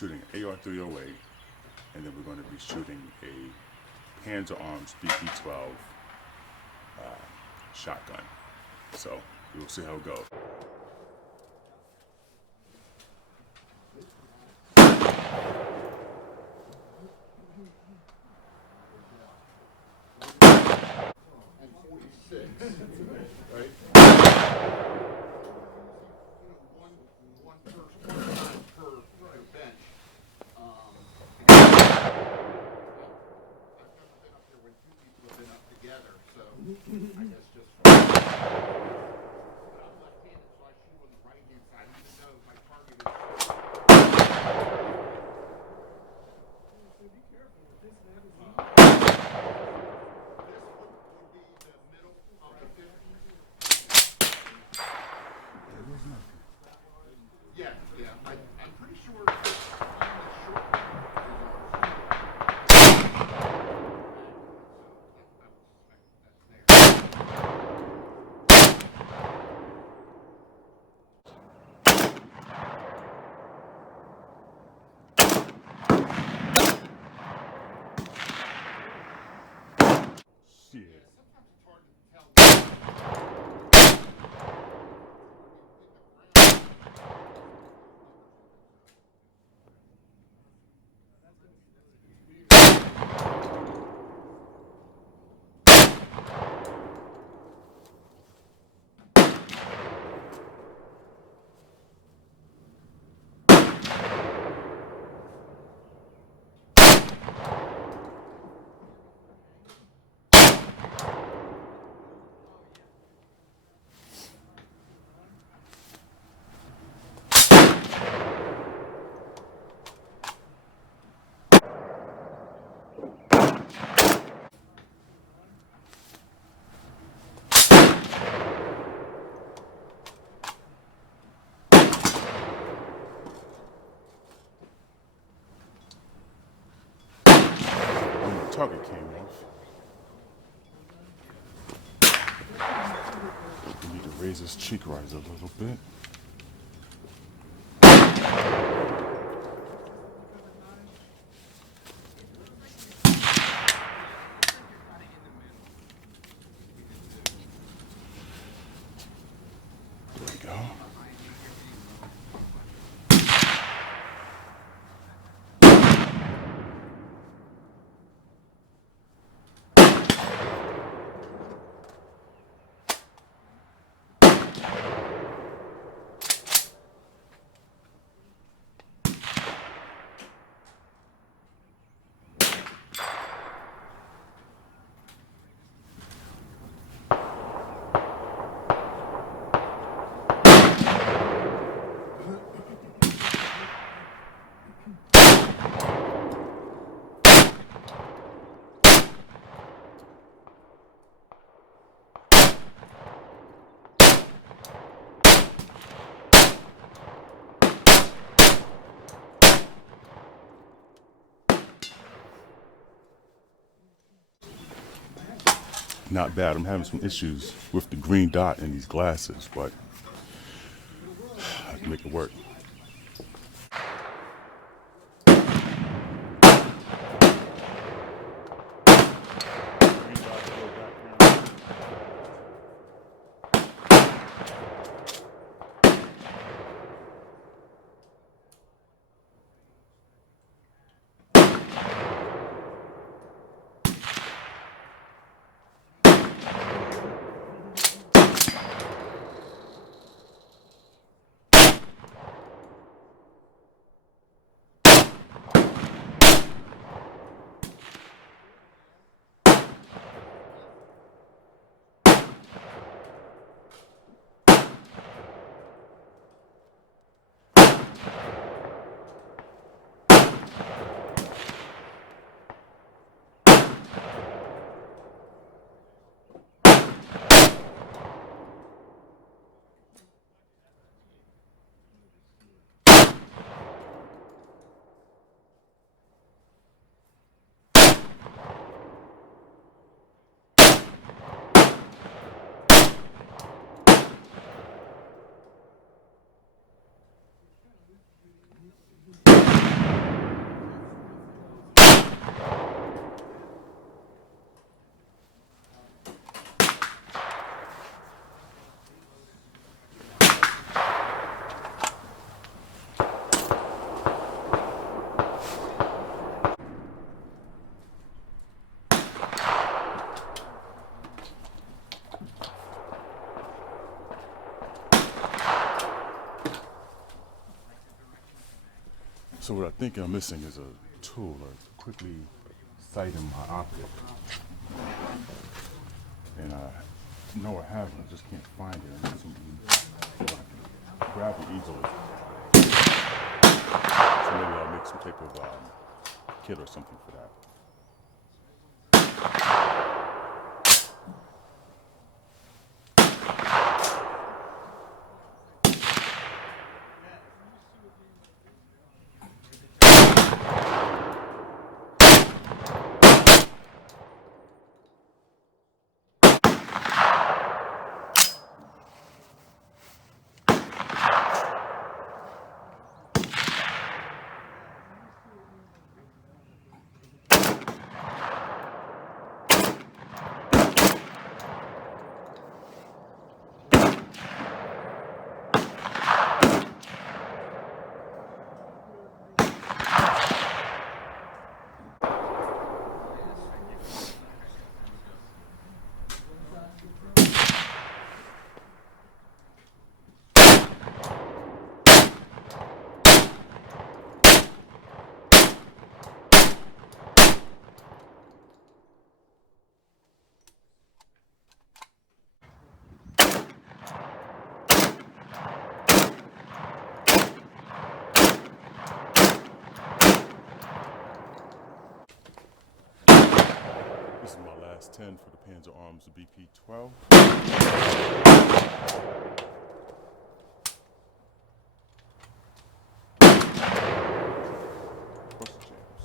shooting an AR-308, and then we're going to be shooting a Panzer Arms Bp-12 shotgun. So we'll see how it goes. Right? One person per bench. I've never been up there when two people have been up together, so I guess just but I'm left-handed, so I shoot on the right-hand side, even though my target is. So be careful with this magazine. This would be the middle of the 50. Yeah, I'm pretty sure I'm short. Shit. Sometimes it's hard to tell. Target came off. We need to raise his cheek rise a little bit. There we go. Not bad. I'm having some issues with the green dot in these glasses, but I can make it work. So what I think I'm missing is a tool or to quickly sighten my optic. And I know I have one, I just can't find it. I need something where I can grab it easily. So maybe I'll make some type of kit or something for that. This is my last 10 for the Panzer Arms Bp-12. What's the jams?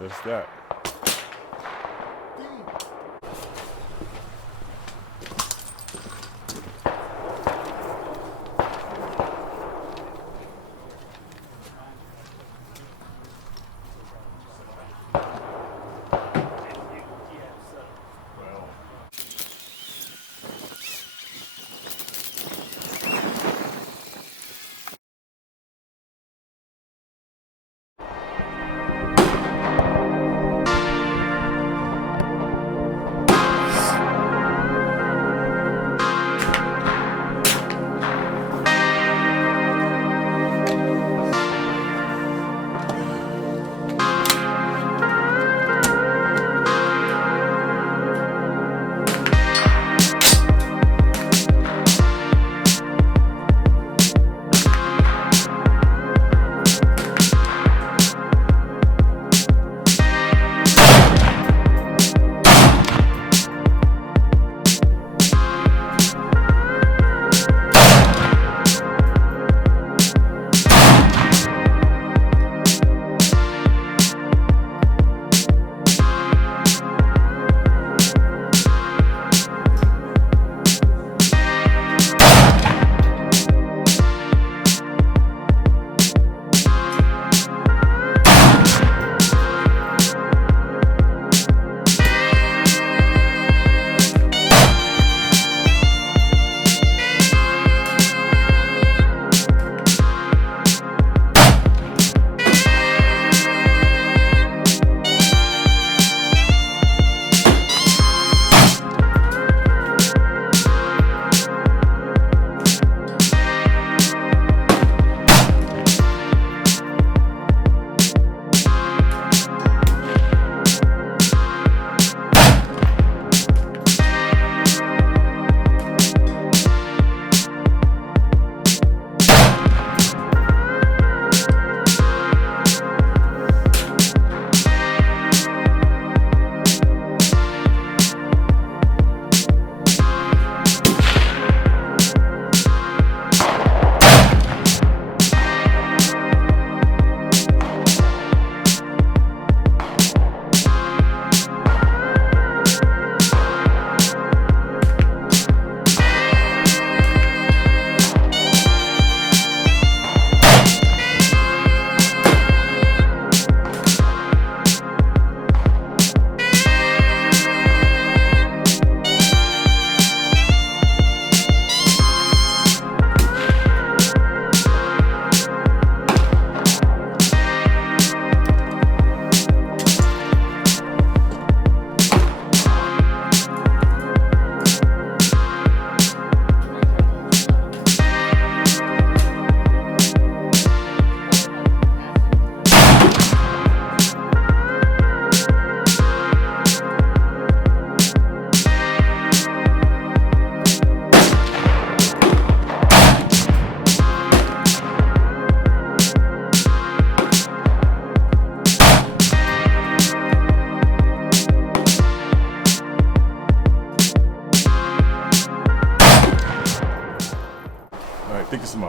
That's that.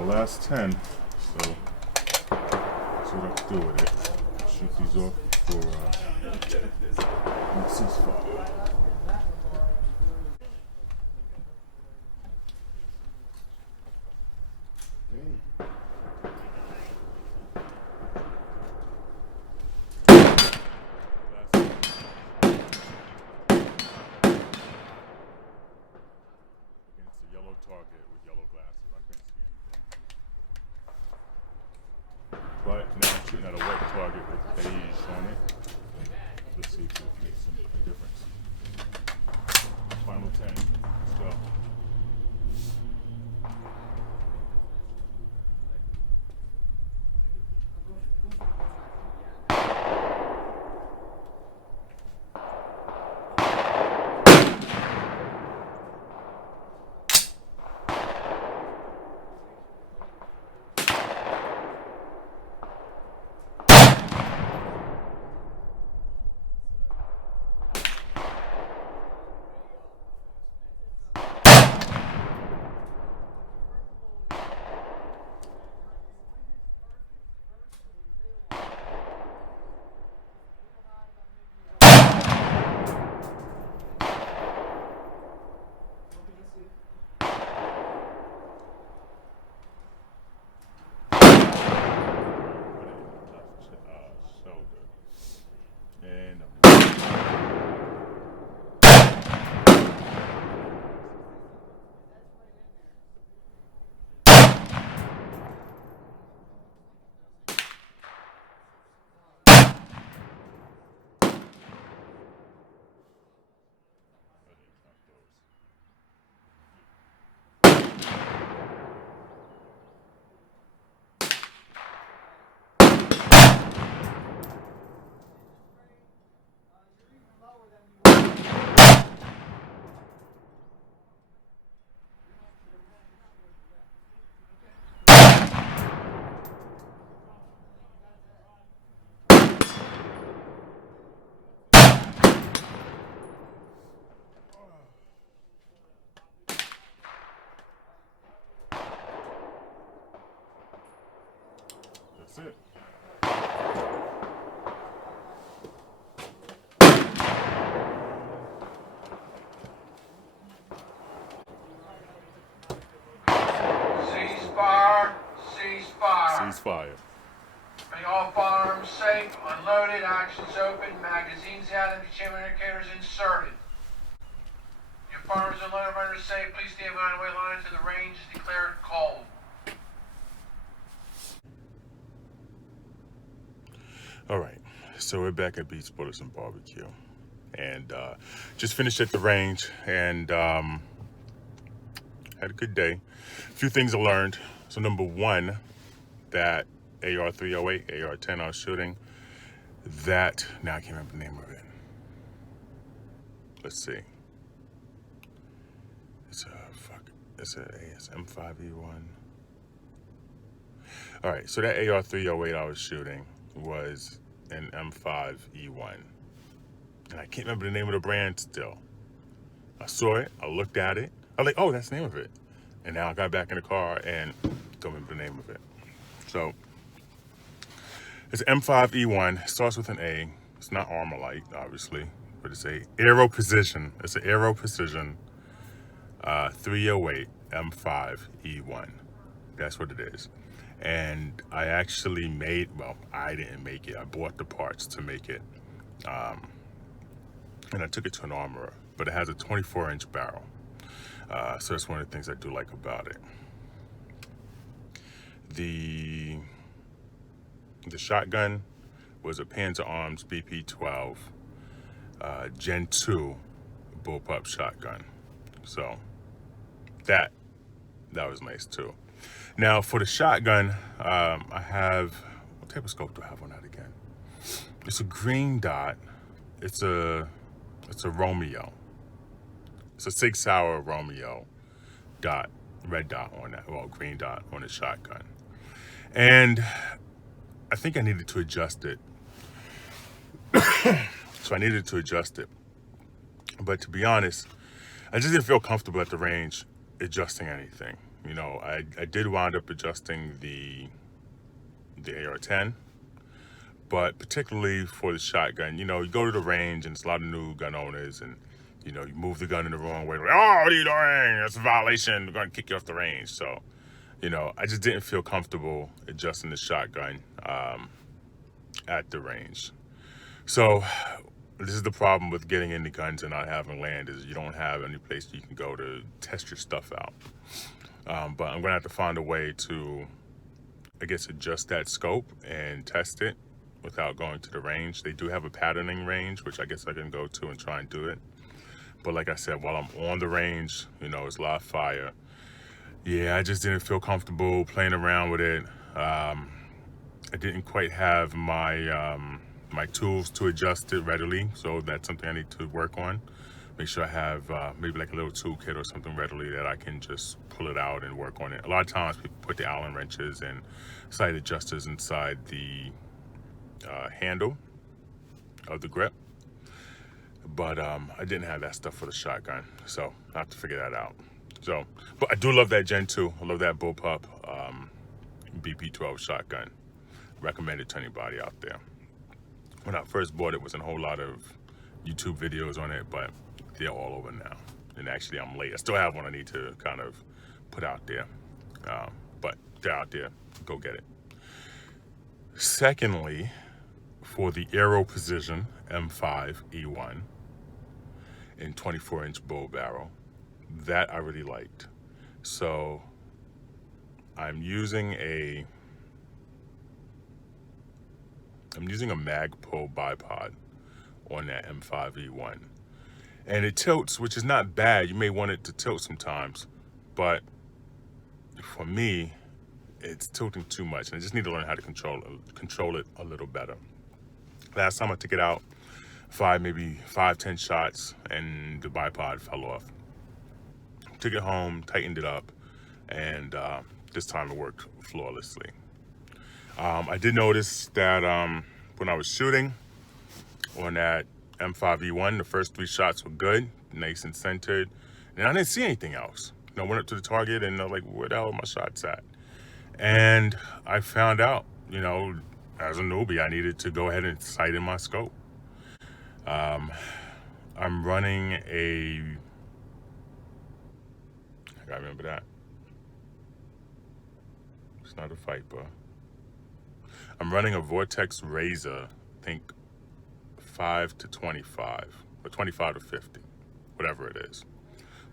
last 10, so see what I can do with it. Shoot these off for ceasefire. Against a yellow target with yellow glasses, I couldn't see anything. But now I'm shooting at a wet target with beige on it. Let's see if it makes some difference. Final 10. Let's go. That's it. Ceasefire, ceasefire. Ceasefire. Bring all firearms safe, unloaded, actions open, magazines out, and chamber indicators inserted. Your firearms unloaded, runners safe. Please stand behind the white line until the range is declared cold. All right, so we're back at Bp-12 Barbecue, and just finished at the range, and had a good day. A few things I learned. So number one, that AR-308, AR-10 I was shooting, that, now I can't remember the name of it. Let's see. It's a M5E1. All right, so that AR-308 I was shooting was an M5E1. And I can't remember the name of the brand still. I saw it, I looked at it, I was like, oh, that's the name of it. And now I got back in the car and don't remember the name of it. So it's M5E1, it starts with an A. It's not Armalite, obviously, but it's a Aero Precision. It's an Aero Precision 308 M5E1. That's what it is. And I actually made, well, I didn't make it. I bought the parts to make it. And I took it to an armorer, but it has a 24-inch barrel. So that's one of the things I do like about it. The shotgun was a Panzer Arms Bp-12 Gen 2 bullpup shotgun. So that was nice too. Now for the shotgun, I have, what type of scope do I have on that again? It's a green dot. It's a Romeo. It's a Sig Sauer Romeo dot, red dot on that, well, green dot on the shotgun. And I think I needed to adjust it. So I needed to adjust it. But to be honest, I just didn't feel comfortable at the range adjusting anything. You know, I did wind up adjusting the AR-10, but particularly for the shotgun, you know, you go to the range and it's a lot of new gun owners, and you know, you move the gun in the wrong way. Like, oh, what are you doing? That's a violation. We're going to kick you off the range. So, you know, I just didn't feel comfortable adjusting the shotgun at the range. So this is the problem with getting into guns and not having land, is you don't have any place you can go to test your stuff out. But I'm going to have to find a way to, I guess, adjust that scope and test it without going to the range. They do have a patterning range, which I guess I can go to and try and do it. But like I said, while I'm on the range, you know, it's live fire. Yeah, I just didn't feel comfortable playing around with it. I didn't quite have my my tools to adjust it readily, so that's something I need to work on. Make sure I have maybe like a little toolkit or something readily that I can just pull it out and work on it. A lot of times people put the Allen wrenches and sight adjusters inside the handle of the grip, but I didn't have that stuff for the shotgun, so I have to figure that out. So, but I do love that Gen 2. I love that Bullpup Bp-12 shotgun. Recommend it to anybody out there. When I first bought it, wasn't a whole lot of YouTube videos on it, but they're all over now. And actually, I'm late. I still have one I need to kind of put out there, but they're out there. Go get it. Secondly, for the Aero Precision M5E1 in 24-inch bull barrel, that I really liked. So I'm using a Magpul Bipod on that M5E1, and it tilts, which is not bad. You may want it to tilt sometimes, but for me, it's tilting too much, and I just need to learn how to control it a little better. Last time I took it out, maybe 5-10 shots, and the bipod fell off. Took it home, tightened it up, and this time it worked flawlessly. I did notice that when I was shooting on that M5E1, the first 3 shots were good, nice and centered, and I didn't see anything else. You know, I went up to the target and I was like, where the hell are my shots at? And I found out, you know, as a newbie, I needed to go ahead and sight in my scope. I'm running I gotta remember that. It's not a Viper. I'm running a Vortex Razor, I think 5 to 25, or 25 to 50, whatever it is.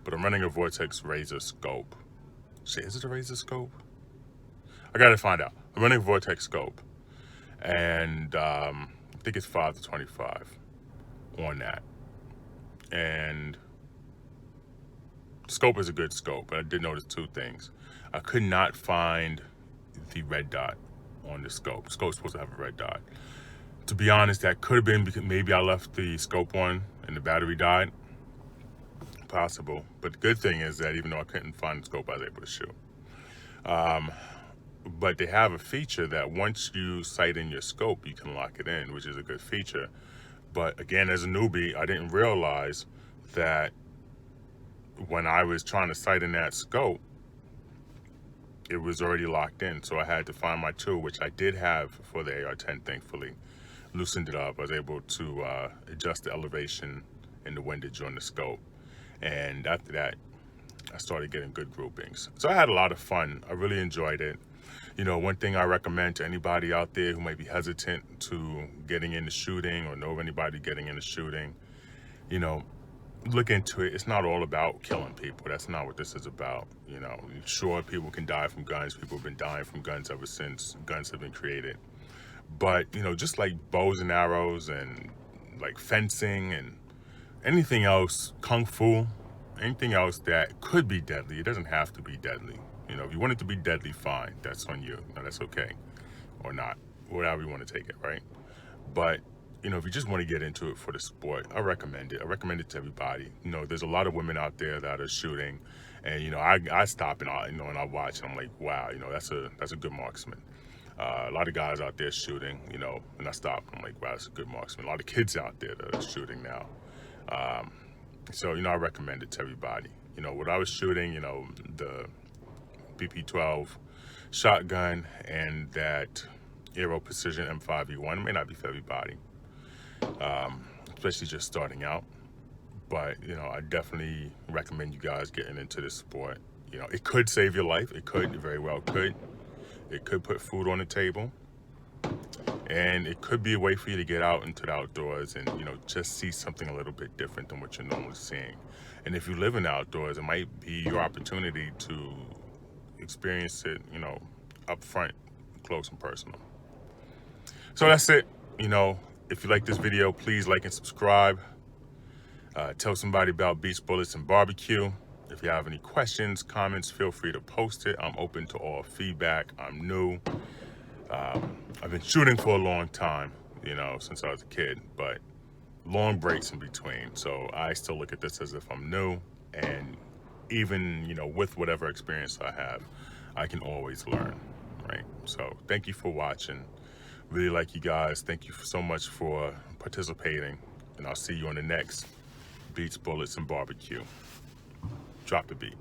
But I'm running a Vortex Razor scope. Shit, is it a Razor scope? I gotta find out. I'm running a Vortex scope, and I think it's 5 to 25 on that. And scope is a good scope, but I did notice 2 things. I could not find the red dot on the scope. The scope's supposed to have a red dot. To be honest, that could have been because maybe I left the scope on and the battery died. Possible. But the good thing is that even though I couldn't find the scope, I was able to shoot. But they have a feature that once you sight in your scope, you can lock it in, which is a good feature. But again, as a newbie, I didn't realize that when I was trying to sight in that scope, it was already locked in. So I had to find my tool, which I did have for the AR-10, thankfully. Loosened it up. I was able to adjust the elevation and the windage on the scope. And after that, I started getting good groupings. So I had a lot of fun. I really enjoyed it. You know, one thing I recommend to anybody out there who might be hesitant to getting into shooting or know of anybody getting into shooting, you know, look into it. It's not all about killing people. That's not what this is about. You know, sure, people can die from guns. People have been dying from guns ever since guns have been created. But, you know, just like bows and arrows and like fencing and anything else, kung fu, anything else that could be deadly, it doesn't have to be deadly. You know, if you want it to be deadly, fine. That's on you. No, that's okay. Or not. Whatever you want to take it, right? But, you know, if you just want to get into it for the sport, I recommend it. I recommend it to everybody. You know, there's a lot of women out there that are shooting. And, you know, I stop and I watch and I'm like, wow, you know, that's a good marksman. A lot of guys out there shooting, you know, and I stop. I'm like, wow, that's a good marksman. A lot of kids out there that are shooting now. So, you know, I recommend it to everybody. You know, when I was shooting, you know, Bp-12 shotgun and that Aero Precision M5E1. It may not be for everybody, especially just starting out. But, you know, I definitely recommend you guys getting into this sport. You know, it could save your life. It could, it very well could. It could put food on the table. And it could be a way for you to get out into the outdoors and, you know, just see something a little bit different than what you're normally seeing. And if you live in the outdoors, it might be your opportunity to experience it, you know, up front, close and personal. So that's it. You know, if you like this video, please like and subscribe. Tell somebody about Beach Bullets and Barbecue. If you have any questions, comments, feel free to post it. I'm open to all feedback. I'm new. I've been shooting for a long time, you know, since I was a kid, but long breaks in between. So I still look at this as if I'm new, and even, you know, with whatever experience I have, I can always learn, right? So thank you for watching. Really like you guys. Thank you so much for participating, and I'll see you on the next Beach Bullets and Barbecue. Drop the beat.